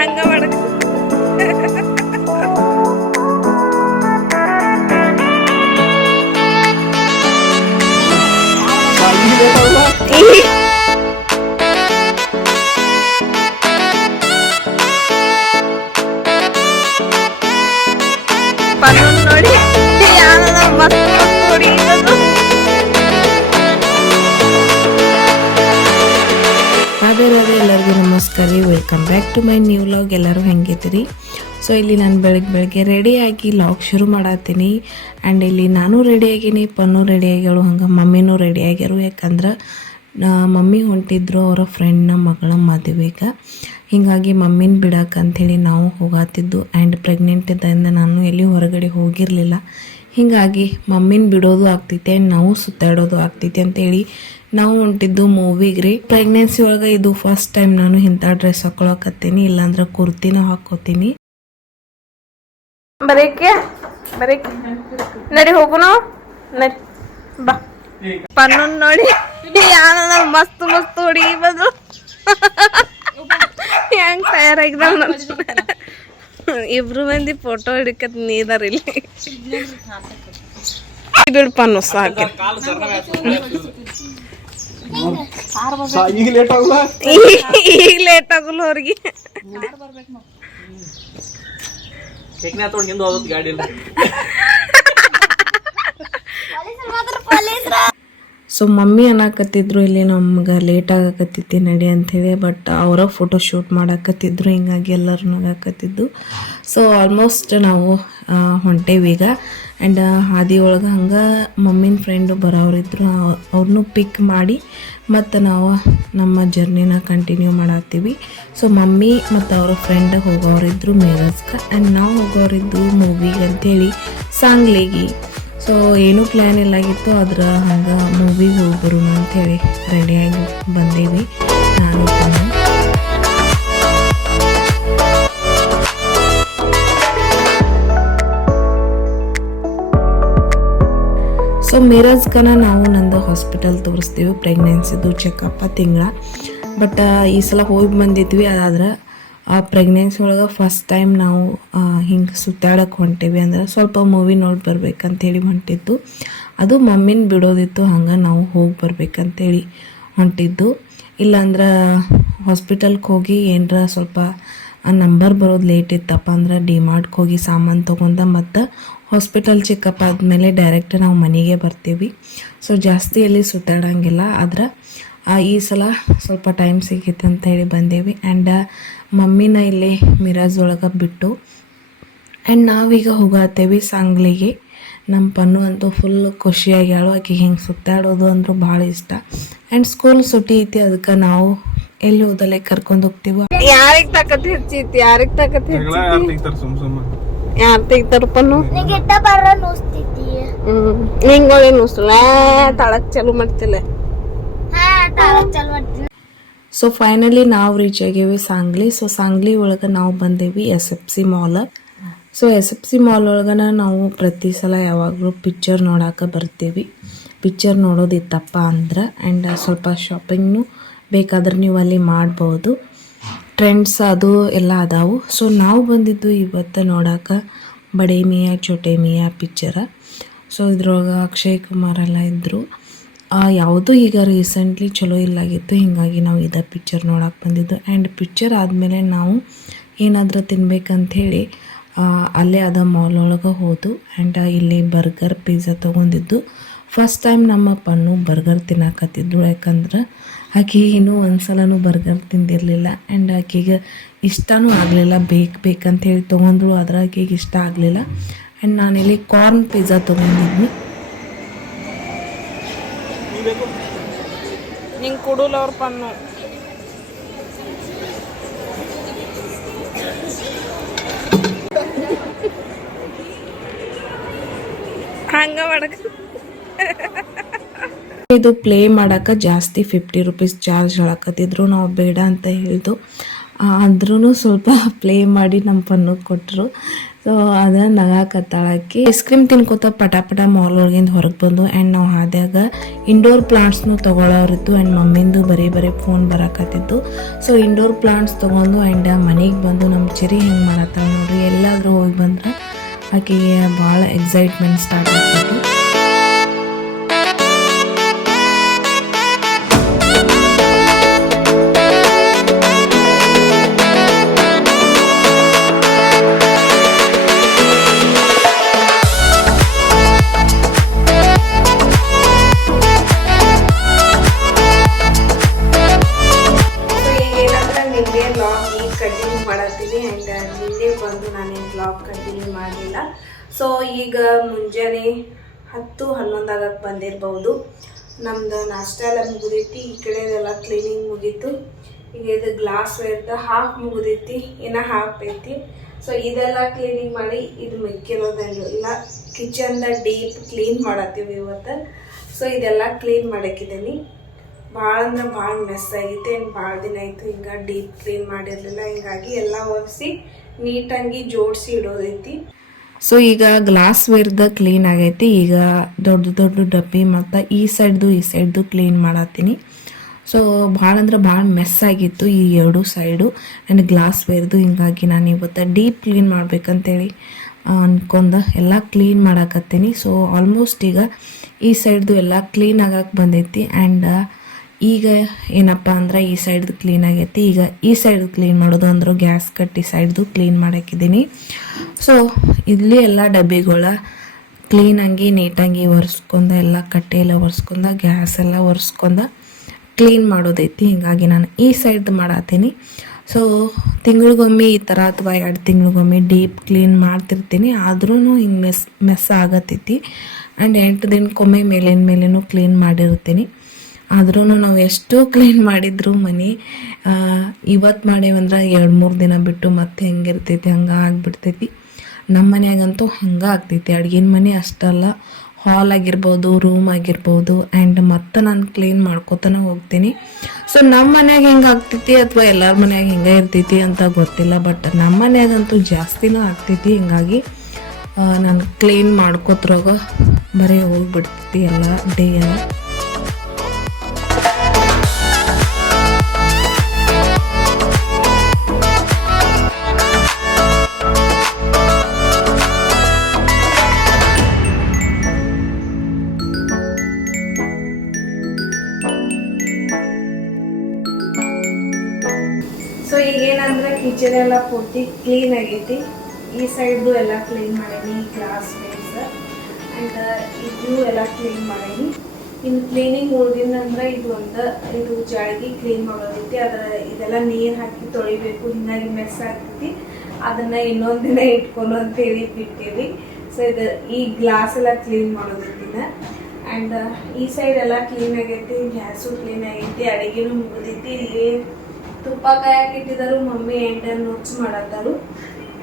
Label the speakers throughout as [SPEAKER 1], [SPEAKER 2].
[SPEAKER 1] ಹಂಗ ಮಾಡಕ್ ಪನ್ನೊಂದ್ ನೋಡಿ ಯಾವ್ದದ ಮಸ್ತ್ ಮಸ್ತ್ ನೋಡಿ ಇದು.
[SPEAKER 2] ಅದೇ ಅದೇ ಎಲ್ಲರಿಗೂ ನಮಸ್ಕಾರ ರೀ ವೆಲ್ಕಮ್ ಬ್ಯಾಕ್ ಟು ಮೈ ಹೆಂಗಿದ್ದೀರಿ ಸೊ ಇಲ್ಲಿ ನಾನು ಬೆಳಗ್ಗೆ ಬೆಳಗ್ಗೆ ರೆಡಿಯಾಗಿ ಲಾಗ್ ಶುರು ಮಾಡತ್ತೀನಿ ಆ್ಯಂಡ್ ಇಲ್ಲಿ ನಾನು ರೆಡಿ ಆಗೀನಿ, ಪನ್ನು ರೆಡಿ ಆಗ್ಯಾಳು, ಹಂಗೆ ಮಮ್ಮಿನೂ ರೆಡಿ ಆಗ್ಯಾರು. ಯಾಕಂದ್ರೆ ಮಮ್ಮಿ ಹೊಂಟಿದ್ರು ಅವರ ಫ್ರೆಂಡ್ನ ಮಗಳ ಮದುವೆಗೆ ಹೀಗಾಗಿ ಮಮ್ಮಿನ ಬಿಡಕ್ಕೆ ಅಂಥೇಳಿ ನಾವು ಹೋಗಾತಿದ್ದು. ಆ್ಯಂಡ್ ಪ್ರೆಗ್ನೆಂಟ್ ಇದ್ದಿಂದ ನಾನು ಎಲ್ಲಿ ಹೊರಗಡೆ ಹೋಗಿರಲಿಲ್ಲ. ಹೀಗಾಗಿ ಮಮ್ಮಿನ ಬಿಡೋದು ಆಗ್ತೈತೆ ಆ್ಯಂಡ್ ನಾವು ಸುತ್ತಾಡೋದು ಆಗ್ತೈತೆ ಅಂತೇಳಿ ನಾವು ಹೊಂಟಿದ್ದು ಮೂವಿಗೆ ರೀ. ಪ್ರೆಗ್ನೆನ್ಸಿ ಒಳಗೆ ಇದು ಫಸ್ಟ್ ಟೈಮ್ ನಾನು ಇಂಥ ಡ್ರೆಸ್ ಹಾಕೊಳಕತ್ತೀನಿ ಇಲ್ಲಾಂದ್ರೆ ಕುರ್ತಿನ ಹಾಕೋತೀನಿ.
[SPEAKER 1] ಬರೇಕೆ? ಬರೇಕೆ? ನಡಿ ಹೋಗುನು? ನಡಿ. ಬಾ. ಪನ್ನೊಂದ್ ನೋಡಿ. ಯಾನ ಮಸ್ತ್ ಮಸ್ತ್ ಹುಡುಗಿ ಬಂದು ಹೆಂಗ್ ತಯಾರಾಗಿದ ಇಬ್ರು ಮಂದಿ ಫೋಟೋ ಹಿಡ್ಕತ್ ನೀದಾರ ಇಲ್ಲಿ. ಬಿಡು ಪನ್ನು ಸಾಕು.
[SPEAKER 3] ಈಗ ಲೇಟ್ ಆಗಲ್ಲ
[SPEAKER 1] ಈಗ ಲೇಟ್ ಆಗಲ್ಲ ಅವ್ರಿಗೆ.
[SPEAKER 3] ಟೆಕ್ನ ತೊಗೊಂಡು ಹಿಂದೆ ಹೋಗೋದು ಗಾಡಿ ಇಲ್ಲ
[SPEAKER 2] ಸೊ ಮಮ್ಮಿ ಅನ್ನಕತ್ತಿದ್ರು ಇಲ್ಲಿ ನಮ್ಗೆ ಲೇಟ್ ಆಗಕತ್ತೈತಿ ನಡಿ ಅಂಥೇಳಿ ಬಟ್ ಅವರ ಫೋಟೋ ಶೂಟ್ ಮಾಡಕತ್ತಿದ್ರು ಹಿಂಗಾಗಿ ಎಲ್ಲರೂ ನಗಾಕತ್ತಿದ್ದು ಸೊ ಆಲ್ಮೋಸ್ಟ್ ನಾವು ಆ, ಹೊಂಟೇವಿ ಈಗ. ಆ್ಯಂಡ್ ಹಾದಿ ಒಳಗೆ ಹಂಗೆ ಮಮ್ಮಿನ ಫ್ರೆಂಡು ಬರೋರಿದ್ರು ಅವ್ರನ್ನೂ ಪಿಕ್ ಮಾಡಿ ಮತ್ತು ನಾವು ನಮ್ಮ ಜರ್ನಿನ ಕಂಟಿನ್ಯೂ ಮಾಡತ್ತೀವಿ. ಸೊ ಮಮ್ಮಿ ಮತ್ತು ಅವರ ಫ್ರೆಂಡ್ ಹೋಗೋರಿದ್ರು ಮೇರಸ್ಗೆ ಆ್ಯಂಡ್ ನಾವು ಹೋಗೋರಿದ್ದು ಮೂವಿಗೆ ಅಂಥೇಳಿ ಸಾಂಗ್ಲಿಗೆ ಸೊ ಏನೂ ಪ್ಲ್ಯಾನ್ ಇಲ್ಲಾಗಿತ್ತು. ಆದ್ರೆ ಹಂಗೆ ಮೂವಿಗೆ ಹೋಗಿ ಬರೋಣ ಅಂಥೇಳಿ ರೆಡಿಯಾಗಿ ಬಂದೀವಿ. ನಾನು ಸೊ ಮಿರಾಜ್ಗನ ನಾವು ನಂದು ಹಾಸ್ಪಿಟಲ್ ತೋರಿಸ್ತೀವಿ. ಪ್ರೆಗ್ನೆನ್ಸಿದು ಚೆಕಪ್ಪ ತಿಂಗಳ. ಬಟ್ ಈ ಸಲ ಹೋಗಿ ಬಂದಿದ್ವಿ. ಅದಾದ್ರೆ ಆ ಪ್ರೆಗ್ನೆನ್ಸಿ ಒಳಗೆ ಫಸ್ಟ್ ಟೈಮ್ ನಾವು ಹಿಂಗೆ ಸುತ್ತಾಡಕ್ಕೆ ಹೊಂಟೇವಿ ಅಂದ್ರೆ ಸ್ವಲ್ಪ ಮೂವಿ ನೋಡಿ ಬರ್ಬೇಕಂತೇಳಿ ಹೊಂಟಿದ್ದು. ಅದು ಮಮ್ಮಿನ ಬಿಡೋದಿತ್ತು, ಹಂಗೆ ನಾವು ಹೋಗಿ ಬರ್ಬೇಕಂತೇಳಿ ಹೊಂಟಿದ್ದು. ಇಲ್ಲಾಂದ್ರೆ ಹಾಸ್ಪಿಟಲ್ಗೆ ಹೋಗಿ ಏನರ ಸ್ವಲ್ಪ ನಂಬರ್ ಬರೋದು ಲೇಟ್ ಇತ್ತಪ್ಪ ಅಂದ್ರೆ ಡಿಮಾರ್ಟ್ಗೆ ಹೋಗಿ ಸಾಮಾನು ತೊಗೊಂಡ ಮತ್ತು ಹಾಸ್ಪಿಟಲ್ ಚೆಕಪ್ ಆದಮೇಲೆ ಡೈರೆಕ್ಟ್ ನಾವು ಮನೆಗೆ ಬರ್ತೀವಿ. ಸೊ ಜಾಸ್ತಿ ಎಲ್ಲಿ ಸುತ್ತಾಡೋಂಗಿಲ್ಲ, ಆದ್ರೆ ಈ ಸಲ ಸ್ವಲ್ಪ ಟೈಮ್ ಸಿಗೈತೆ ಅಂತ ಹೇಳಿ ಬಂದೇವಿ. ಆ್ಯಂಡ್ ಮಮ್ಮಿನ ಇಲ್ಲಿ ಮಿರಾಜ್ ಒಳಗೆ ಬಿಟ್ಟು. ಆ್ಯಂಡ್ ನಾವೀಗ ಹೋಗತ್ತೇವಿ ಸಾಂಗ್ಲಿಗೆ. ನಮ್ಮ ಪನ್ನು ಅಂತೂ ಫುಲ್ ಖುಷಿಯಾಗ್ಯಾಳು. ಆಕೆಗೆ ಹಿಂಗೆ ಸುತ್ತಾಡೋದು ಅಂದ್ರೆ ಭಾಳ ಇಷ್ಟ. ಆ್ಯಂಡ್ ಸ್ಕೂಲ್ ಸುಟಿ ಐತಿ ಅದಕ್ಕೆ ನಾವು ಎಲ್ಲಿ ಹೋದಲ್ಲೇ ಕರ್ಕೊಂಡು ಹೋಗ್ತೀವಿ.
[SPEAKER 1] ಯಾರಿಗ್ ತಾಕತ್ ಹೆಚ್ಚೈತಿ? ಯಾರಿಗ್ ತಾಕತ್ ಹೆಚ್ಚೈತಿ?
[SPEAKER 3] ತೆಗಿತಾರೆ ಸುಮ್ ಸುಮ್ಮ
[SPEAKER 1] ಯಾರ್ ತೆಗಿತಾರ ಪನ್ನು?
[SPEAKER 4] ಗಿಟ್ಟ ನೋಸ್ತಲ್ಲ ತಳಕ್
[SPEAKER 1] ಹ್ಮ್ ನಿಂಗೊಳೆ ಹಾ ತಳಕ್ ಚಾಲು ಮಾಡ್ತಿಲ್ಲ
[SPEAKER 4] ಹಾ ತಾಳಕ್ ಚಾಲು ಮಾಡ್ತೀನಿ
[SPEAKER 2] ಸೊ ಫೈನಲಿ ನಾವು ರೀಚ್ ಆಗೇವಿ ಸಾಂಗ್ಲಿ. ಸೊ ಸಾಂಗ್ಲಿ ಒಳಗೆ ನಾವು ಬಂದೇವಿ S F C mall so S F C mall ಒಳಗನ ನಾವು ಪ್ರತಿ ಸಲ ಯಾವಾಗಲೂ ಪಿಕ್ಚರ್ ನೋಡಕ್ಕೆ ಬರ್ತೀವಿ. ಪಿಕ್ಚರ್ ನೋಡೋದಿತ್ತಪ್ಪ ಅಂದ್ರೆ ಆ್ಯಂಡ್ ಸ್ವಲ್ಪ ಶಾಪಿಂಗ್ನು ಬೇಕಾದ್ರೆ ನೀವು ಅಲ್ಲಿ ಮಾಡ್ಬೋದು. ಟ್ರೆಂಡ್ಸ್ ಅದು ಎಲ್ಲ ಅದಾವು. ಸೊ ನಾವು ಬಂದಿದ್ದು ಇವತ್ತು ನೋಡಕ್ಕೆ ಬಡೇ ಮಿಯಾ ಪಿಕ್ಚರ ಸೊ ಇದ್ರೊಳಗೆ ಅಕ್ಷಯ್ ಕುಮಾರ್ ಎಲ್ಲ ಇದ್ದರು ಯಾವುದೂ ಈಗ ರೀಸೆಂಟ್ಲಿ ಚಲೋ ಇಲ್ಲಾಗಿತ್ತು ಹೀಗಾಗಿ ನಾವು ಇದೇ ಪಿಕ್ಚರ್ ನೋಡಕ್ಕೆ ಬಂದಿದ್ದು. ಆ್ಯಂಡ್ ಪಿಕ್ಚರ್ ಆದಮೇಲೆ ನಾವು ಏನಾದರೂ ತಿನ್ಬೇಕಂಥೇಳಿ ಅಲ್ಲೇ ಅದ ಮಾಲ್ ಒಳಗೆ ಹೋದು ಆ್ಯಂಡ್ ಇಲ್ಲಿ ಬರ್ಗರ್ ಪಿಜ್ಜಾ ತೊಗೊಂಡಿದ್ದು. ಫಸ್ಟ್ ಟೈಮ್ ನಮ್ಮ ಪಣ್ಣು ಬರ್ಗರ್ ತಿನ್ನಕತ್ತಿದ್ರು, ಯಾಕಂದ್ರೆ ಆಕೆ ಇನ್ನೂ ಒಂದು ಸಲನೂ ಬರ್ಗರ್ ತಿಂದಿರಲಿಲ್ಲ ಆ್ಯಂಡ್ ಆಕೆಗೆ ಇಷ್ಟನೂ ಆಗಲಿಲ್ಲ, ಬೇಕು ಬೇಕಂತ ಹೇಳಿ ತೊಗೊಂಡ್ರು ಆದ್ರೆ ಆಕೆಗೆ ಇಷ್ಟ ಆಗಲಿಲ್ಲ. ಆ್ಯಂಡ್ ನಾನಿಲ್ಲಿ ಕಾರ್ನ್ ಪಿಜ್ಜಾ ತೊಗೊಂಡಿದ್ನಿ.
[SPEAKER 1] ನಿಂಗ್ ಕೊಡೋಲ್ಲ ಅವ್ರ ಪನ್ನು. ಹಂಗ ಮಾಡಕ.
[SPEAKER 2] ಇದು ಪ್ಲೇ ಮಾಡೋಕೆ ಜಾಸ್ತಿ ಫಿಫ್ಟಿ ರುಪೀಸ್ ಚಾರ್ಜ್ ಹೇಳಕತ್ತಿದ್ರು, ನಾವು ಬೇಡ ಅಂತ ಹೇಳಿದ್ದು ಅಂದ್ರೂ ಸ್ವಲ್ಪ ಪ್ಲೇ ಮಾಡಿ ನಮ್ಮ ಪನ್ನು ಕೊಟ್ಟರು
[SPEAKER 5] ಸೊ ಅದನ್ನ ನಗಾಕತ್ತಾಳಕಿ ಐಸ್ ಕ್ರೀಮ್ ತಿನ್ಕೋತ ಪಟ ಪಟ ಮಾಲ್ ಒಳಗಿಂದ ಹೊರಗೆ ಬಂದು ಆ್ಯಂಡ್ ನಾವು ಹಾದ್ಯಾಗ ಇಂಡೋರ್ ಪ್ಲಾಂಟ್ಸ್ನು ತೊಗೊಳೋರಿತ್ತು ಆ್ಯಂಡ್ ಮಮ್ಮಿಂದು ಬರೀ ಬರೀ ಫೋನ್ ಬರಕತ್ತಿತ್ತು. ಸೊ ಇಂಡೋರ್ ಪ್ಲಾಂಟ್ಸ್ ತೊಗೊಂಡು ಆ್ಯಂಡ್ ಮನೆಗೆ ಬಂದು ನಮ್ಮ ಚೆರಿ ಹೆಂಗೆ ಮಾಡತ್ತಾಳ ನೋಡ್ರಿ. ಎಲ್ಲಾದರೂ ಹೋಗಿ ಬಂದ್ರೆ ಆಕೆಗೆ ಭಾಳ ಎಕ್ಸೈಟ್ಮೆಂಟ್ ಸ್ಟಾರ್ಟ್ ಆಗ್ತೈತಿ.
[SPEAKER 2] ಹತ್ತು ಹನ್ನೊಂದು ಬಂದಿರ್ಬೋದು. ನಮ್ದು ನಾಷ್ಟ ಎಲ್ಲ ಮುಗಿದೈತಿ ಈ ಕಡೆದೆಲ್ಲ ಕ್ಲೀನಿಂಗ್ ಮುಗೀತು. ಈಗ ಇದು ಗ್ಲಾಸ್ ವೇರ್ದ ಹಾಫ್ ಮುಗಿದೈತಿ ಇನ್ನು ಹಾಫ್ ಐತಿ. ಸೊ ಇದೆಲ್ಲ ಕ್ಲೀನಿಂಗ್ ಮಾಡಿ ಇದು ಮೆಕ್ಕಿರೋದೆಲ್ಲ ಕಿಚನ್ದ ಡೀಪ್ ಕ್ಲೀನ್ ಮಾಡತ್ತೀವಿ ಇವತ್ತು. ಸೊ ಇದೆಲ್ಲ ಕ್ಲೀನ್ ಮಾಡಕ್ಕಿದ್ದೀನಿ ಭಾಳ ಅಂದ್ರೆ ಭಾಳ ಮೆಸ್ ಆಗೈತೆ ಹಿಂಗೆ ಭಾಳ ದಿನ ಆಯಿತು ಹಿಂಗೆ ಡೀಪ್ ಕ್ಲೀನ್ ಮಾಡಿರಲಿಲ್ಲ. ಹಿಂಗಾಗಿ ಎಲ್ಲ ಒರೆಸಿ ನೀಟಾಗಿ ಜೋಡಿಸಿ ಇಡೋದೈತಿ.
[SPEAKER 5] ಸೊ ಈಗ ಗ್ಲಾಸ್ ವೇರ್ದ ಕ್ಲೀನ್ ಆಗೈತಿ. ಈಗ ದೊಡ್ಡ ದೊಡ್ಡ ಡಬ್ಬಿ ಮತ್ತು ಈ ಸೈಡ್ದು ಈ ಸೈಡ್ದು ಕ್ಲೀನ್ ಮಾಡತ್ತೀನಿ ಸೊ ಭಾಳ ಅಂದ್ರೆ ಭಾಳ ಮೆಸ್ ಆಗಿತ್ತು ಈ ಎರಡು ಸೈಡು ಆ್ಯಂಡ್ ಗ್ಲಾಸ್ ವೇರ್ದು ಹಿಂಗಾಗಿ ನಾನು ಇವತ್ತು ಡೀಪ್ ಕ್ಲೀನ್ ಮಾಡ್ಬೇಕಂತೇಳಿ ಅನ್ಕೊಂಡ ಎಲ್ಲ ಕ್ಲೀನ್ ಮಾಡಾಕತ್ತೀನಿ. ಸೊ ಆಲ್ಮೋಸ್ಟ್ ಈಗ ಈ ಸೈಡ್ದು ಎಲ್ಲ ಕ್ಲೀನ್ ಆಗಕ್ಕೆ ಬಂದೈತಿ. ಆ್ಯಂಡ್ ಈಗ ಏನಪ್ಪ ಅಂದ್ರೆ ಈ ಸೈಡ್ದು ಕ್ಲೀನ್ ಆಗೈತಿ. ಈಗ ಈ ಸೈಡ್ ಕ್ಲೀನ್ ಮಾಡೋದು ಅಂದ್ರೆ ಗ್ಯಾಸ್ ಕಟ್ಟಿ ಸೈಡ್ದು ಕ್ಲೀನ್ ಮಾಡಾಕಿದ್ದೀನಿ. ಸೊ ಇಲ್ಲಿ ಎಲ್ಲ ಡಬ್ಬಿಗಳ ಕ್ಲೀನಾಗಿ ನೀಟಾಗಿ ಒರೆಸ್ಕೊಂಡ, ಎಲ್ಲ ಕಟ್ಟೆ ಎಲ್ಲ ಒರೆಸ್ಕೊಂಡ ಗ್ಯಾಸ್ ಎಲ್ಲ ಒರೆಸ್ಕೊಂಡ ಕ್ಲೀನ್ ಮಾಡೋದೈತಿ. ಹೀಗಾಗಿ ನಾನು ಈ ಸೈಡ್ ಮಾಡತ್ತೀನಿ ಸೊ ತಿಂಗಳಿಗೊಮ್ಮೆ ಈ ಥರ ಅಥವಾ ಎರಡು ತಿಂಗಳಿಗೊಮ್ಮೆ ಡೀಪ್ ಕ್ಲೀನ್ ಮಾಡ್ತಿರ್ತೀನಿ. ಆದ್ರೂ ಹಿಂಗೆ ಮೆಸ್ ಮೆಸ್ ಆಗತ್ತೈತಿ ಆ್ಯಂಡ್ ಎಂಟು ದಿನಕ್ಕೊಮ್ಮೆ ಮೇಲಿನ ಮೇಲೇನು ಕ್ಲೀನ್ ಮಾಡಿರ್ತೀನಿ. ಆದ್ರೂ ನಾವು ಎಷ್ಟೋ ಕ್ಲೀನ್ ಮಾಡಿದ್ರು ಮನೆ. ಇವತ್ತು ಮಾಡೇವಂದ್ರೆ ಎರಡು, ಮೂರು ದಿನ ಬಿಟ್ಟು ಮತ್ತೆ ಹೆಂಗಿರ್ತೈತಿ, ಹಂಗೆ ಆಗಿಬಿಡ್ತೈತಿ. ನಮ್ಮ ಮನ್ಯಾಗಂತೂ ಹಂಗೆ ಆಗ್ತೈತಿ. ಅಡ್ಗಿನ ಮನೆ ಅಷ್ಟಲ್ಲ. ಹಾಲ್ ಆಗಿರ್ಬೋದು ರೂಮ್ ಆಗಿರ್ಬೋದು ಆ್ಯಂಡ್ ಮತ್ತೆ ನಾನು ಕ್ಲೀನ್ ಮಾಡ್ಕೋತಾನೆ ಹೋಗ್ತೀನಿ. ಸೊ ನಮ್ಮ ಮನ್ಯಾಗ ಹೆಂಗೆ ಆಗ್ತೈತಿ ಅಥವಾ ಎಲ್ಲರ ಮನ್ಯಾಗ ಹೆಂಗೆ ಇರ್ತೈತಿ ಅಂತ ಗೊತ್ತಿಲ್ಲ ಬಟ್ ನಮ್ಮ ಮನ್ಯಾಗಂತೂ ಜಾಸ್ತಿನೂ ಆಗ್ತೈತಿ. ಹಿಂಗಾಗಿ ನಾನು ಕ್ಲೀನ್ ಮಾಡ್ಕೋತ್ರಾಗ ಬರೀ ಹೋಗ್ಬಿಡ್ತೈತಿ ಎಲ್ಲ ಡೇ ಎಲ್ಲ.
[SPEAKER 2] ಎಲ್ಲ ಪೂರ್ತಿ ಕ್ಲೀನ್ ಆಗೈತಿ ಈ ಸೈಡ್ದು ಎಲ್ಲ ಕ್ಲೀನ್ ಮಾಡೀನಿ ಗ್ಲಾಸ್ ಬೇಸ್ ಆ್ಯಂಡ್ ಇದು ಎಲ್ಲ ಕ್ಲೀನ್ ಮಾಡೀನಿ. ಇನ್ನು ಕ್ಲೀನಿಂಗ್ ಉಳ್ದಿಂದಂದ್ರೆ ಇದು ಒಂದು, ಇದು ಜಾಳಿಗೆ ಕ್ಲೀನ್ ಮಾಡೋದೈತಿ. ಅದರ ಇದೆಲ್ಲ ನೀರು ಹಾಕಿ ತೊಳಿಬೇಕು, ಹಿಂಗಾಗಿ ಮೆಸ್ ಆಗ್ತೈತಿ. ಅದನ್ನ ಇನ್ನೊಂದು ದಿನ ಇಟ್ಕೊಂಡು ಅಂತೇಳಿ ಬಿಟ್ಟೇವಿ ಸೊ ಇದು ಈ ಗ್ಲಾಸ್ ಎಲ್ಲ ಕ್ಲೀನ್ ಮಾಡೋದೈತಿ ಆ್ಯಂಡ್ ಈ ಸೈಡ್ ಎಲ್ಲ ಕ್ಲೀನ್ ಆಗೈತಿ, ಗ್ಯಾಸು ಕ್ಲೀನ್ ಆಗೈತಿ, ಅಡಿಗೆನೂ ಮುಗಿದೈತಿ. ಇಲ್ಲಿ ತುಪ್ಪ ಕಾಯಕ್ಕೆ ಇಟ್ಟಿದ್ದಾರೆ ಮಮ್ಮಿ ಎಂಟರ್ ನುಚ್ಚು ಮಾಡತ್ತಾರು.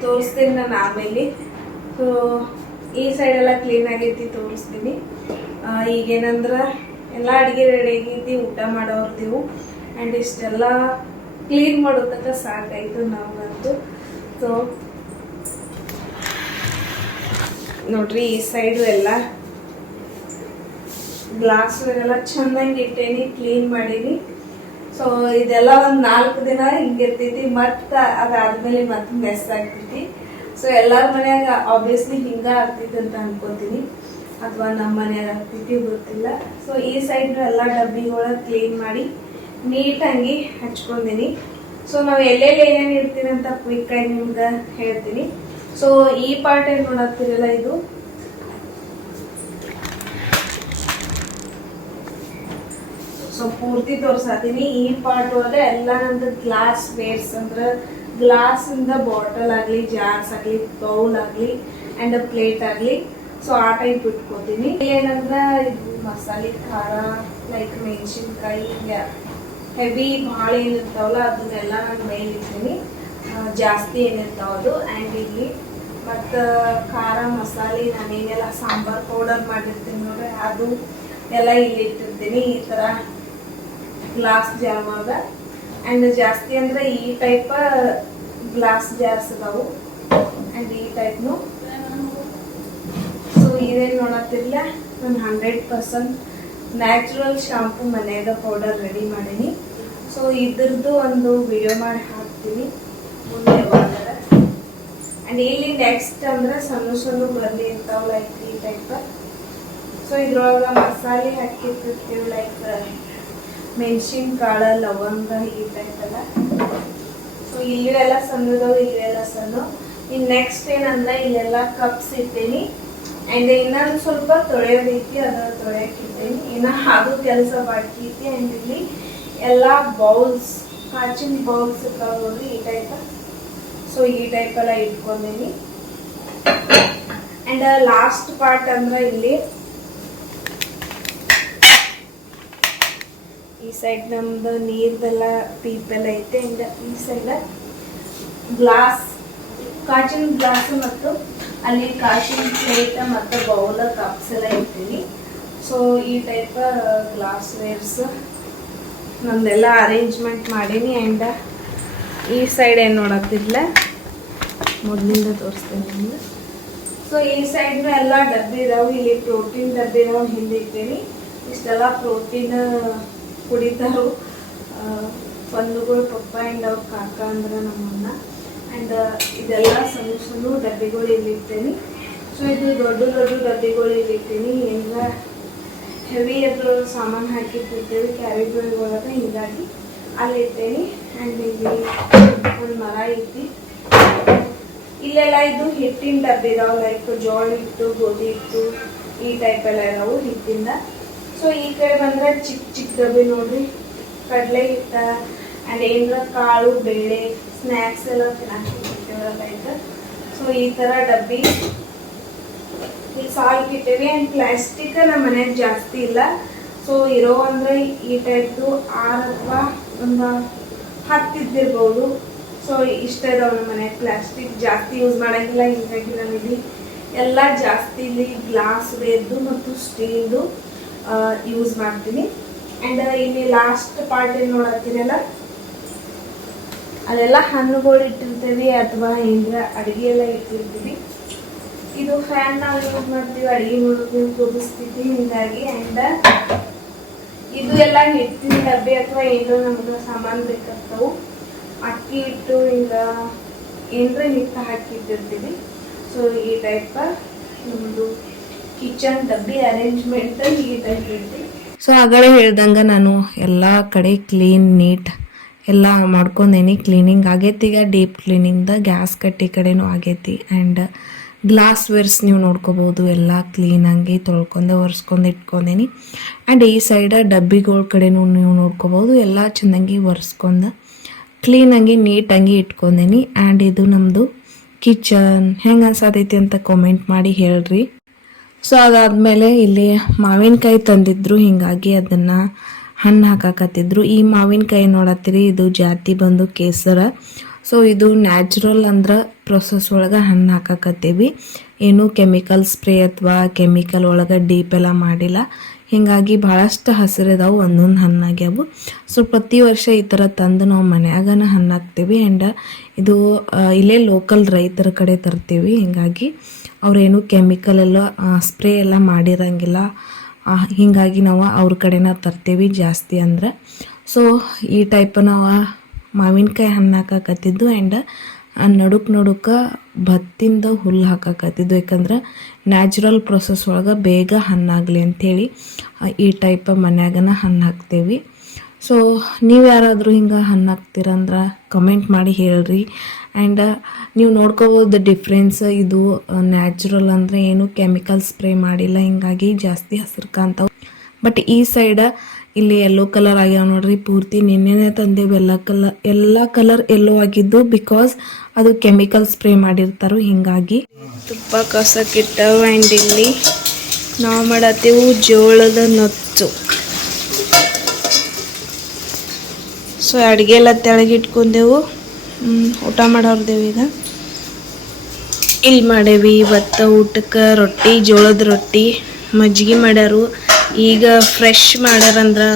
[SPEAKER 2] ತೋರಿಸ್ತೀನಿ ನಾನು ಆಮೇಲೆ. ಸೊ ಈ ಸೈಡ್ ಎಲ್ಲ ಕ್ಲೀನ್ ಆಗೈತಿ ತೋರಿಸ್ತೀನಿ. ಈಗೇನಂದ್ರ ಎಲ್ಲ ಅಡುಗೆ ರೆಡಿ ಆಗೈತಿ ಊಟ ಮಾಡೋರ್ದೀವು ಆ್ಯಂಡ್ ಇಷ್ಟೆಲ್ಲ ಕ್ಲೀನ್ ಮಾಡೋ ತನಕ ಸಾಕಾಯ್ತು ನಮಗಂತೂ ಸೊ ನೋಡ್ರಿ ಈ ಸೈಡು ಎಲ್ಲ. ಗ್ಲಾಸ್ ಎಲ್ಲ ಚೆನ್ನಾಗಿ ಇಟ್ಟೇನಿ ಕ್ಲೀನ್ ಮಾಡೀನಿ. ಸೊ ಇದೆಲ್ಲ ಒಂದು ನಾಲ್ಕು ದಿನ ಹಿಂಗಿರ್ತೈತಿ ಮತ್ತೆ ಅದಾದ್ಮೇಲೆ ಮತ್ತೆ ಮೆಸ್ ಆಗ್ತೈತಿ. ಸೊ ಎಲ್ಲಾರ ಮನ್ಯಾಗ ಆಬ್ವಿಯಸ್ಲಿ ಹಿಂಗ ಆಗ್ತೈತಿ ಅಂತ ಅನ್ಕೋತೀನಿ. ಅಥವಾ ನಮ್ಮ ಮನ್ಯಾಗ ಆಗ್ತೈತಿ ಗೊತ್ತಿಲ್ಲ. ಸೊ ಈ ಸೈಡ್ ಎಲ್ಲ ಡಬ್ಬಿಗಳ ಕ್ಲೀನ್ ಮಾಡಿ ನೀಟಾಗಿ ಹಚ್ಕೊಂಡಿನಿ ಸೊ ನಾವು ಎಲ್ಲೆಲ್ಲಿ ಏನೇನು ಇರ್ತೀನಿ ಅಂತ ಕ್ವಿಕ್ ಆಗಿ ನಿಮ್ಗೆ ಹೇಳ್ತೀನಿ. ಸೊ ಈ ಪಾರ್ಟ್ ಏನು ನೋಡತ್ತಿರಲ್ಲ ಇದು? ಸೊ ಪೂರ್ತಿ ತೋರ್ಸಾತೀನಿ. ಈ ಪಾರ್ಟ್ ಅಂದ್ರೆ ಎಲ್ಲ ನಮ್ದು ಗ್ಲಾಸ್ ವೇರ್ಸ್ ಅಂದ್ರೆ ಗ್ಲಾಸ್ ಇಂದ ಬಾಟಲ್ ಆಗಲಿ ಜಾರ್ಸ್ ಆಗಲಿ ಬೌಲ್ ಆಗಲಿ ಅಂಡ್ ಪ್ಲೇಟ್ ಆಗಲಿ. ಸೊ ಆ ಟೈಪ್ ಇಟ್ಕೋತೀನಿ. ಏನಂದ್ರೆ ಇದು ಮಸಾಲೆ, ಖಾರ ಲೈಕ್ ಮೆಣಸಿನ್ಕಾಯಿ ಹೆವಿ ಭಾಳ ಏನಿರ್ತಾವಲ್ಲ, ಅದನ್ನೆಲ್ಲ ನಾನು ಮೇಲೆ ಜಾಸ್ತಿ ಏನಿರ್ತಾವ ಅದು. ಆ್ಯಂಡ್ ಇಲ್ಲಿ ಮತ್ತು ಖಾರ ಮಸಾಲೆ, ನಾನೇನೆಲ್ಲ ಸಾಂಬಾರ್ ಪೌಡರ್ ಮಾಡಿರ್ತೀನಿ ನೋಡ್ರಿ. ಅದು ಎಲ್ಲ ಇಲ್ಲಿ ಇಟ್ಟಿರ್ತೀನಿ. ಈ ಥರ ಗ್ಲಾಸ್ ಜಾಮ್ ಅದ. ಆ್ಯಂಡ್ ಜಾಸ್ತಿ ಅಂದ್ರೆ ಈ ಟೈಪ್ ಗ್ಲಾಸ್ ಜಾರ್ಸ್ ಅದಾವು. ಆ್ಯಂಡ್ ಈ ಟೈಪ್ನು ಸೊ ಇದೇನು ನೋಡತ್ತಿಲ್ಲ ನಾನು ಹಂಡ್ರೆಡ್ ಪರ್ಸೆಂಟ್ ನ್ಯಾಚುರಲ್ ಶಾಂಪೂ ಮನ್ಯಾಗ ಪೌಡರ್ ರೆಡಿ ಮಾಡೀನಿ. ಸೊ ಇದ್ರದ್ದು ಒಂದು ವಿಡಿಯೋ ಮಾಡಿ ಹಾಕ್ತೀನಿ. ಮುಂದೆ ಒಳಗಡೆ ಆ್ಯಂಡ್ ಇಲ್ಲಿ ನೆಕ್ಸ್ಟ್ ಅಂದ್ರೆ ಸಣ್ಣ ಸಣ್ಣ ಬರಲಿ ಇರ್ತಾವ ಲೈಕ್ ಈ ಟೈಪ್ ಸೊ ಇದ್ರೊಳಗೆ ಮಸಾಲೆ ಹಾಕಿರ್ತಿರ್ತೀವಿ ಲೈಕ್ ಮೆಣಸಿನ ಕಾಳು ಲವಂಗ, ಈ ಟೈಪ್ ಎಲ್ಲ. ಸೊ ಇಲ್ಲಿ ಎಲ್ಲ ಸಣ್ಣದವು ಇಲ್ಲಿ ಇನ್ ಸಣ್ಣ ಇನ್ನು ನೆಕ್ಸ್ಟ್ ಏನಂದ್ರೆ, ಇಲ್ಲೆಲ್ಲ ಕಪ್ಸ್ ಇಟ್ಟೇನಿ. ಆ್ಯಂಡ್ ಇನ್ನೊಂದು ಸ್ವಲ್ಪ ತೊಳೆಯೋದೈತಿ ಅದರ ತೊಳೆಯಕ್ಕೆ ಇಟ್ಟೇನಿ. ಇನ್ನು ಅದು ಕೆಲಸ ಬಾಕಿ ಐತಿ. ಆ್ಯಂಡ್ ಇಲ್ಲಿ ಎಲ್ಲ ಬೌಲ್ಸ್, ಕಾಚಿನ ಬೌಲ್ಸ್ ಇರ್ತಾವ ಈ ಟೈಪ್ ಸೊ ಈ ಟೈಪ್ ಎಲ್ಲ ಇಟ್ಕೊಂಡೇನಿ. ಆ್ಯಂಡ್ ಲಾಸ್ಟ್ ಪಾರ್ಟ್ ಅಂದ್ರೆ ಇಲ್ಲಿ ಈ ಸೈಡ್ ನಮ್ದು ನೀರ್ದೆಲ್ಲ ಪೀಪ್ ಎಲ್ಲ ಐತೆ ಈ ಸೈಡ್ ಗ್ಲಾಸ್ ಕಾಚಿನ ಗ್ಲಾಸ್ ಮತ್ತು ಅಲ್ಲಿ ಕಾಚಿನ ಪ್ಲೇಟ್ ಮತ್ತು ಬೌಲ್ ಕಪ್ಸ್ ಎಲ್ಲ ಇರ್ತೀನಿ ಸೊ ಈ ಟೈಪ್ ಗ್ಲಾಸ್ ವೇರ್ಸ್ ನಮ್ದೆಲ್ಲ ಅರೇಂಜ್ಮೆಂಟ್ ಮಾಡೀನಿ ಆ್ಯಂಡ್ ಈ ಸೈಡ್ ಏನು ನೋಡತ್ತಿಲ್ಲ ಮೊದಲಿಂದ ತೋರಿಸ್ತೀನಿ ನಿಮ್ಗೆ. ಸೊ ಈ ಸೈಡ್ ಎಲ್ಲ ಡಬ್ಬಿ ಇದಾವೆ. ಇಲ್ಲಿ ಪ್ರೋಟೀನ್ ಡಬ್ಬಿ ಇದಾವೆ. ಹಿಂದೆ ಇಟ್ಟೇನಿ. ಇಷ್ಟೆಲ್ಲ ಪ್ರೋಟೀನ್ ಕುಡಿತಾರು ಬಂಧುಗಳು ಪಪ್ಪ ಆ್ಯಂಡ್ ಅವ್ರ ಕಾಕ ಅಂದ್ರೆ ನಮ್ಮನ್ನ. ಆ್ಯಂಡ್ ಇದೆಲ್ಲ ಸಣ್ಣ ಡಬ್ಬಿಗಳು ಇಲ್ಲಿ ಇಟ್ಟೇನಿ ಸೊ ಇದು ದೊಡ್ಡ ದೊಡ್ಡ ಡಬ್ಬಿಗಳು ಇಲ್ಲಿ ಎಲ್ಲ ಹೆವಿ ಅದ್ರ ಸಾಮಾನು ಹಾಕಿಟ್ಟಿರ್ತೇವೆ ಕ್ಯಾರಿ ಬ್ಯಾಗ್ ಒಳಗೆ ಹೀಗಾಗಿ ಅಲ್ಲಿ ಇಟ್ಟೇನಿ ಆ್ಯಂಡ್ ಇಲ್ಲಿ ಒಂದು ಮರ ಐತಿ. ಇಲ್ಲೆಲ್ಲ ಇದು ಹಿಟ್ಟಿನ ಡಬ್ಬಿ ಇದಾವೆ ಲೈಕ್ ಜೋಳ ಇಟ್ಟು ಗೋಧಿ ಇಟ್ಟು ಈ ಟೈಪ್ ಎಲ್ಲ ಇದಾವೆ ಹಿಟ್ಟಿಂದ. ಸೊ ಈ ಕಡೆ ಬಂದ್ರೆ ಚಿಕ್ಕ ಚಿಕ್ಕ ಡಬ್ಬಿ ನೋಡ್ರಿ. ಕಡಲೆ ಹಿಟ್ಟ ಆ್ಯಂಡ್ ಏನಾರ ಕಾಳು ಬೇಳೆ ಸ್ನ್ಯಾಕ್ಸ್ ಎಲ್ಲ ತಿನ್ನಕ್ಕೆ ಸೊ ಈ ಥರ ಡಬ್ಬಿ ಇಲ್ಲಿ ಸಾಲ್ಕ್ ಇಟ್ಟೇವಿ. ಆ್ಯಂಡ್ ಪ್ಲಾಸ್ಟಿಕ್ ನಮ್ಮ ಮನೆಯಾಗ ಜಾಸ್ತಿ ಇಲ್ಲ. ಸೊ ಇರೋ ಅಂದ್ರೆ ಈ ಟೈಪ್ದು ಆರು ಅಥವಾ ಒಂದು ಹತ್ತು ಇದ್ದಿರ್ಬೋದು. ಸೊ ಇಷ್ಟ ಇದಾವೆ ನಮ್ಮ ಮನೆಯಾಗ ಪ್ಲಾಸ್ಟಿಕ್ ಜಾಸ್ತಿ ಯೂಸ್ ಮಾಡಂಗಿಲ್ಲ. ಹೀಗಾಗಿ ನಮಗೆ ಎಲ್ಲ ಜಾಸ್ತಿ ಇಲ್ಲಿ ಗ್ಲಾಸ್ ವೇರ್ದು ಮತ್ತು ಸ್ಟೀಲ್ದು ಯೂಸ್ ಮಾಡ್ತೀನಿ. ಆ್ಯಂಡ್ ಇಲ್ಲಿ ಲಾಸ್ಟ್ ಪಾರ್ಟ್ ಏನು ನೋಡತ್ತೀರಲ್ಲ ಅದೆಲ್ಲ ಹಣ್ಣುಗಳು ಇಟ್ಟಿರ್ತೀವಿ ಅಥವಾ ಏನರ ಅಡುಗೆ ಎಲ್ಲ ಇಟ್ಟಿರ್ತೀವಿ ಇದು ಫ್ಯಾನ್ ನಾವು ಯೂಸ್ ಮಾಡ್ತೀವಿ, ಅಡುಗೆ ಮಾಡೋದು ಕುದಿಸ್ತೀವಿ ಹೀಗಾಗಿ. ಆ್ಯಂಡ್ ಇದು ಎಲ್ಲ ಹಿಟ್ಟಿನ ಡಬ್ಬಿ ಅಥವಾ ಏನೋ ನಮ್ಗೆ ಸಾಮಾನು ಬೇಕಾಗ್ತವು. ಅಕ್ಕಿ ಹಿಟ್ಟು ಹಿಂಗ ಏನರ ಹಿಟ್ಟು ಹಾಕಿಟ್ಟಿರ್ತೀವಿ ಸೊ ಈ ಟೈಪ್ ನಮ್ಮದು ಕಿಚನ್ ಡಬ್ಬಿ ಅರೇಂಜ್ಮೆಂಟ್ ನೀಟಾಗಿ
[SPEAKER 6] ಸೊ ಆಗಲೇ ಹೇಳ್ದಂಗೆ ನಾನು ಎಲ್ಲ ಕಡೆ ಕ್ಲೀನ್ ನೀಟ್ ಎಲ್ಲ ಮಾಡ್ಕೊಂಡೇನಿ. ಕ್ಲೀನಿಂಗ್ ಆಗೈತಿ, ಈಗ ಡೀಪ್ ಕ್ಲೀನಿಂಗ್ದ ಗ್ಯಾಸ್ ಕಟ್ಟಿ ಕಡೆನೂ ಆಗೈತಿ. ಆ್ಯಂಡ್ ಗ್ಲಾಸ್ ವೇರ್ಸ್ ನೀವು ನೋಡ್ಕೋಬೋದು, ಎಲ್ಲ ಕ್ಲೀನಾಗಿ ತೊಳ್ಕೊಂಡೆ, ಒರೆಸ್ಕೊಂಡು, ಇಟ್ಕೊಂಡೇನಿ. ಆ್ಯಂಡ್ ಈ ಸೈಡ ಡಬ್ಬಿಗಳ ಕಡೆನೂ ನೀವು ನೋಡ್ಕೋಬೋದು, ಎಲ್ಲ ಚೆನ್ನಾಗಿ ಒರೆಸ್ಕೊಂಡು ಕ್ಲೀನಾಗಿ ನೀಟಾಗಿ ಇಟ್ಕೊಂಡೇನಿ. ಆ್ಯಂಡ್ ಇದು ನಮ್ಮದು ಕಿಚನ್ ಹೆಂಗೆ ಅನ್ಸತೈತಿ ಅಂತ ಕಾಮೆಂಟ್ ಮಾಡಿ ಹೇಳ್ರಿ. ಸೊ ಅದಾದ್ಮೇಲೆ ಇಲ್ಲಿ ಮಾವಿನಕಾಯಿ ತಂದಿದ್ರು, ಹಿಂಗಾಗಿ ಅದನ್ನು ಹಣ್ಣು ಹಾಕಾಕತ್ತಿದ್ರು. ಈ ಮಾವಿನಕಾಯಿ ನೋಡತ್ತೀರಿ, ಇದು ಜಾತಿ ಬಂದು ಕೇಸರ. ಸೊ ಇದು ನ್ಯಾಚುರಲ್ ಅಂದ್ರೆ ಪ್ರೊಸೆಸ್ ಒಳಗೆ ಹಣ್ಣು ಹಾಕಾಕತ್ತೀವಿ. ಏನು ಕೆಮಿಕಲ್ ಸ್ಪ್ರೇ ಅಥವಾ ಕೆಮಿಕಲ್ ಒಳಗೆ ಡೀಪ್ ಎಲ್ಲ ಮಾಡಿಲ್ಲ. ಹೀಗಾಗಿ ಭಾಳಷ್ಟು ಹಸಿರಿದಾವು ಒಂದೊಂದು ಹಣ್ಣಾಗ್ಯಾವು ಸೊ ಪ್ರತಿ ವರ್ಷ ಈ ಥರ ತಂದು ನಾವು ಮನ್ಯಾಗನ ಹಣ್ಣು ಹಾಕ್ತೀವಿ. ಆ್ಯಂಡ್ ಇದು ಇಲ್ಲೇ ಲೋಕಲ್ ರೈತರ ಕಡೆ ತರ್ತೀವಿ. ಹೀಗಾಗಿ ಅವ್ರೇನು ಕೆಮಿಕಲ್ ಎಲ್ಲ ಸ್ಪ್ರೇ ಎಲ್ಲ ಮಾಡಿರಂಗಿಲ್ಲ. ಹೀಗಾಗಿ ನಾವು ಅವ್ರ ಕಡೆನ ತರ್ತೇವೆ ಜಾಸ್ತಿ ಅಂದ್ರೆ. ಸೊ ಈ ಟೈಪ್ ನಾವು ಮಾವಿನಕಾಯಿ ಹಣ್ಣು ಹಾಕಾಕತ್ತಿದ್ದು ಆ್ಯಂಡ್ ನಡುಕ್ ನಡುಕ ಭತ್ತಿಂದ ಹುಲ್ಲು ಹಾಕಾಕತ್ತಿದ್ದು. ಯಾಕಂದ್ರೆ ನ್ಯಾಚುರಲ್ ಪ್ರೊಸೆಸ್ ಒಳಗೆ ಬೇಗ ಹಣ್ಣಾಗಲಿ ಅಂಥೇಳಿ ಈ ಟೈಪ್ ಮನ್ಯಾಗನ ಹಣ್ಣು ಹಾಕ್ತೇವೆ. ಸೊ ನೀವು ಯಾರಾದರೂ ಹಿಂಗೆ ಹಣ್ಣು ಹಾಕ್ತೀರಂದ್ರೆ ಕಮೆಂಟ್ ಮಾಡಿ ಹೇಳ್ರಿ. ಆ್ಯಂಡ್ ನೀವು ನೋಡ್ಕೋಬೋದು ಡಿಫ್ರೆನ್ಸ್ ಇದು ನ್ಯಾಚುರಲ್ ಅಂದರೆ ಏನು ಕೆಮಿಕಲ್ ಸ್ಪ್ರೇ ಮಾಡಿಲ್ಲ, ಹಿಂಗಾಗಿ ಜಾಸ್ತಿ ಹಸಿರು ಕಾಣ್ತಾವೆ ಬಟ್ ಈ ಸೈಡ ಇಲ್ಲಿ ಯೆಲ್ಲೋ ಕಲರ್ ಆಗ್ಯಾವ ನೋಡ್ರಿ, ಪೂರ್ತಿ ನಿನ್ನೆನೇ ತಂದೇವು ಎಲ್ಲ ಕಲರ್ ಎಲ್ಲ ಕಲರ್ ಎಲ್ಲೋ ಆಗಿದ್ದು ಬಿಕಾಸ್ ಅದು ಕೆಮಿಕಲ್ ಸ್ಪ್ರೇ ಮಾಡಿರ್ತಾರೋ, ಹಿಂಗಾಗಿ.
[SPEAKER 2] ತುಪ್ಪ ಕಸಕ್ಕಿಟ್ಟವು ಆ್ಯಂಡ್ ಇಲ್ಲಿ ನಾವು ಮಾಡತ್ತೀವು ಜೋಳದ ನೊಚ್ಚು ಸೊ ಅಡುಗೆ ಎಲ್ಲ ತೆಳಗಿಟ್ಕೊಂಡೆವು. ಊಟ ಮಾಡೋರ್ದೇವಿ ಈಗ? ಇಲ್ಲಿ ಮಾಡೇವಿ ಇವತ್ತು ಊಟಕ್ಕೆ ರೊಟ್ಟಿ, ಜೋಳದ ರೊಟ್ಟಿ, ಮಜ್ಜಿಗೆ ಮಾಡ್ಯಾರು. ಈಗ ಫ್ರೆಶ್ ಮಾಡ್ಯಾರಂದ್ರೆ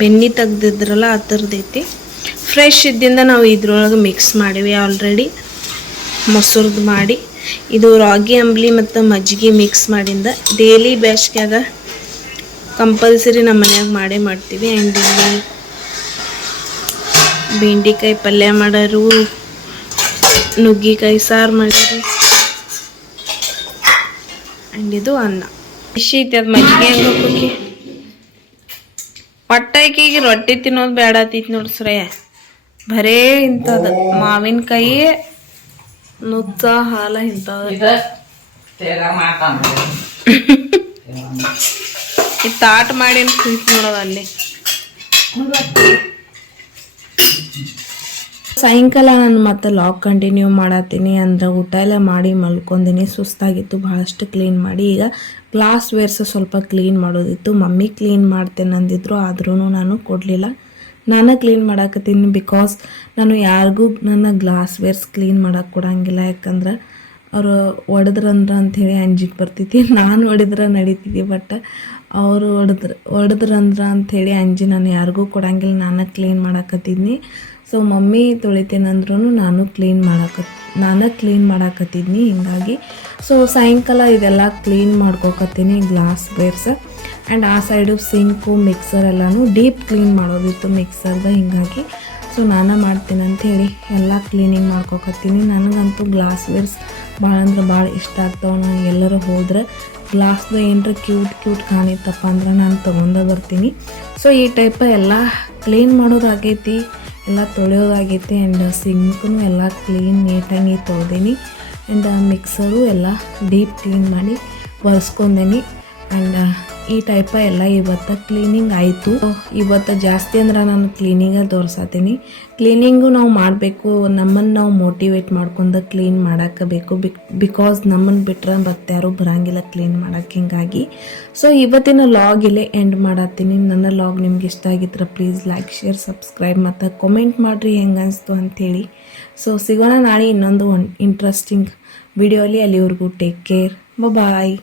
[SPEAKER 2] ಬೆನ್ನಿ ತೆಗ್ದಿದ್ರಲ್ಲ ಆ ಥರದೈತಿ ಫ್ರೆಶ್ ಇದ್ದಿಂದ ನಾವು ಇದ್ರೊಳಗೆ ಮಿಕ್ಸ್ ಮಾಡೀವಿ ಆಲ್ರೆಡಿ ಮೊಸರ್ದು ಮಾಡಿ, ಇದು ರಾಗಿ, ಅಂಬ್ಲಿ ಮತ್ತು ಮಜ್ಜಿಗೆ ಮಿಕ್ಸ್ ಮಾಡಿಂದ ಡೇಲಿ ಬೇಸ್ಗ್ಯಾಗ ಕಂಪಲ್ಸರಿ ನಮ್ಮ ಮನ್ಯಾಗ ಮಾಡೇ ಮಾಡ್ತೀವಿ. ಆ್ಯಂಡ್ ಇಲ್ಲಿ ಬೆಂಡಿಕಾಯಿ ಪಲ್ಯ ಮಾಡೋರು ನುಗ್ಗಿಕಾಯಿ ಸಾರು ಮಾಡೋರು. ಆ್ಯಂಡ್ ಇದು ಅನ್ನ. ಖುಷಿ ಐತಿ ಅದು ಮಜ್ಜಿಗೆ ಹೆಂಗೆ ಒಟ್ಟಾಕಿಗೆ ರೊಟ್ಟಿ ತಿನ್ನೋದು ಬೇಡ ಆತೈತಿ ನೋಡ್ರಿ ಶ್ರೇಯ ಬರೇ ಇಂಥದ್ದು ಮಾವಿನಕಾಯಿ ನುಚ್ಚ ಹಾಲ ಇಂಥದ್ದು ಈ ತಾಟ್ ಮಾಡಿ ಕುಯ್ತು ನೋಡೋದು ಅಲ್ಲಿ? ಸಾಯಂಕಾಲ ನಾನು ಮತ್ತೆ ಲಾಕ್ ಕಂಟಿನ್ಯೂ ಮಾಡತ್ತೀನಿ ಅಂದ್ರೆ ಊಟ ಎಲ್ಲ ಮಾಡಿ ಮಲ್ಕೊಂಡಿನಿ ಸುಸ್ತಾಗಿತ್ತು ಭಾಳಷ್ಟು ಕ್ಲೀನ್ ಮಾಡಿ. ಈಗ ಗ್ಲಾಸ್ ವೇರ್ಸ್ ಸ್ವಲ್ಪ ಕ್ಲೀನ್ ಮಾಡೋದಿತ್ತು. ಮಮ್ಮಿ ಕ್ಲೀನ್ ಮಾಡ್ತೇನೆ ಅಂದಿದ್ರು ಆದ್ರೂ ನಾನು ಕೊಡಲಿಲ್ಲ. ನಾನು ಕ್ಲೀನ್ ಮಾಡಾಕತ್ತೀನಿ ಬಿಕಾಸ್ ನಾನು ಯಾರಿಗೂ ನನ್ನ ಗ್ಲಾಸ್ ವೇರ್ಸ್ ಕ್ಲೀನ್ ಮಾಡಕ್ಕೆ ಕೊಡಂಗಿಲ್ಲ. ಯಾಕಂದ್ರೆ ಅವರು ಅಂತ ಅಂಥೇಳಿ ಅಂಜಿಕೆ ಬರ್ತೈತಿ. ನಾನು ಹೊಡೆದ್ರೆ ನಡೀತಿದ್ದೆ ಬಟ್ ಅವರು ಹೊಡೆದ್ರ ಅಂತ ಅಂಥೇಳಿ ಅಂಜಿ ನಾನು ಯಾರಿಗೂ ಕೊಡಂಗಿಲ್ಲ. ನಾನು ಕ್ಲೀನ್ ಮಾಡಾಕತ್ತಿದ್ನಿ. ಸೊ ಮಮ್ಮಿ ತೊಳಿತೇನಂದ್ರೂ ನಾನು ಕ್ಲೀನ್ ಮಾಡಾಕತ್ ನಾನು ಕ್ಲೀನ್ ಮಾಡಾಕತ್ತಿದ್ನಿ ಹಿಂಗಾಗಿ. ಸೊ ಸಾಯಂಕಾಲ ಇದೆಲ್ಲ ಕ್ಲೀನ್ ಮಾಡ್ಕೊಕತ್ತೀನಿ ಗ್ಲಾಸ್ ಬೇರ್ಸ್ ಆ್ಯಂಡ್ ಆ ಸೈಡು ಸಿಂಕು ಮಿಕ್ಸರ್ ಎಲ್ಲನೂ ಡೀಪ್ ಕ್ಲೀನ್ ಮಾಡೋದಿತ್ತು ಮಿಕ್ಸರ್ದ ಹಿಂಗಾಗಿ. ಸೊ ನಾನು ಮಾಡ್ತೀನಿ ಹೇಳಿ ಎಲ್ಲ ಕ್ಲೀನಿಂಗ್ ಮಾಡ್ಕೊಕತ್ತೀನಿ. ನನಗಂತೂ ಗ್ಲಾಸ್ ವೇರ್ಸ್ ಭಾಳ ಅಂದ್ರೆ ಭಾಳ ಇಷ್ಟ ಆಗ್ತಾವೆ ನಾನು ಎಲ್ಲರೂ ಹೋದ್ರೆ. ಗ್ಲಾಸ್ದು ಏನರ ಕ್ಯೂಟ್ ಕ್ಯೂಟ್ ಕಾಣಿತ್ತಪ್ಪ ಅಂದ್ರೆ ನಾನು ತೊಗೊಂಡ ಬರ್ತೀನಿ. ಸೊ ಈ ಟೈಪ್ ಎಲ್ಲ ಕ್ಲೀನ್ ಮಾಡೋದಾಗೈತಿ ಎಲ್ಲ ತೊಳೆಯೋದಾಗೈತಿ ಆ್ಯಂಡ್ ಸಿಂಕ್ನು ಎಲ್ಲ ಕ್ಲೀನ್ ನೀಟಾಗಿ ತೊಳ್ದೀನಿ. ಆ್ಯಂಡ್ ಮಿಕ್ಸರು ಎಲ್ಲ ಡೀಪ್ ಕ್ಲೀನ್ ಮಾಡಿ ಒರೆಸ್ಕೊಂಡೇನಿ. ಆ್ಯಂಡ್ ಈ ಟೈಪ ಎಲ್ಲ ಇವತ್ತು ಕ್ಲೀನಿಂಗ್ ಆಯಿತು. ಇವತ್ತು ಜಾಸ್ತಿ ಅಂದ್ರೆ ನಾನು ಕ್ಲೀನಿಂಗ ತೋರ್ಸತ್ತೀನಿ ಕ್ಲೀನಿಂಗು ನಾವು ಮಾಡಬೇಕು ನಮ್ಮನ್ನು ನಾವು ಮೋಟಿವೇಟ್ ಮಾಡ್ಕೊಂಡು ಕ್ಲೀನ್ ಮಾಡಕ್ಕೆ ಬೇಕು. ಬಿಕ್ ಬಿಕಾಸ್ ನಮ್ಮನ್ನು ಬಿಟ್ರೆ ಮತ್ತೆ ಯಾರೂ ಬರಂಗಿಲ್ಲ ಕ್ಲೀನ್ ಮಾಡಕ್ಕೆ ಹಿಂಗಾಗಿ. ಸೊ ಇವತ್ತಿನ ಲಾಗ್ ಇಲ್ಲೇ ಎಂಡ್ ಮಾಡತ್ತೀನಿ ನನ್ನ ಲಾಗ್ ನಿಮ್ಗೆ ಇಷ್ಟ ಆಗಿದ್ರೆ ಪ್ಲೀಸ್ ಲೈಕ್ ಶೇರ್ ಸಬ್ಸ್ಕ್ರೈಬ್ ಮತ್ತು ಕಮೆಂಟ್ ಮಾಡಿರಿ ಹೆಂಗೆ ಅನಿಸ್ತು ಅಂಥೇಳಿ ಸೊ ಸಿಗೋಣ ನಾಳೆ ಇನ್ನೊಂದು ಇಂಟ್ರೆಸ್ಟಿಂಗ್ ವಿಡಿಯೋಲಿ ಅಲ್ಲಿವರೆಗೂ ಟೇಕ್ ಕೇರ್ ಬಾಯ್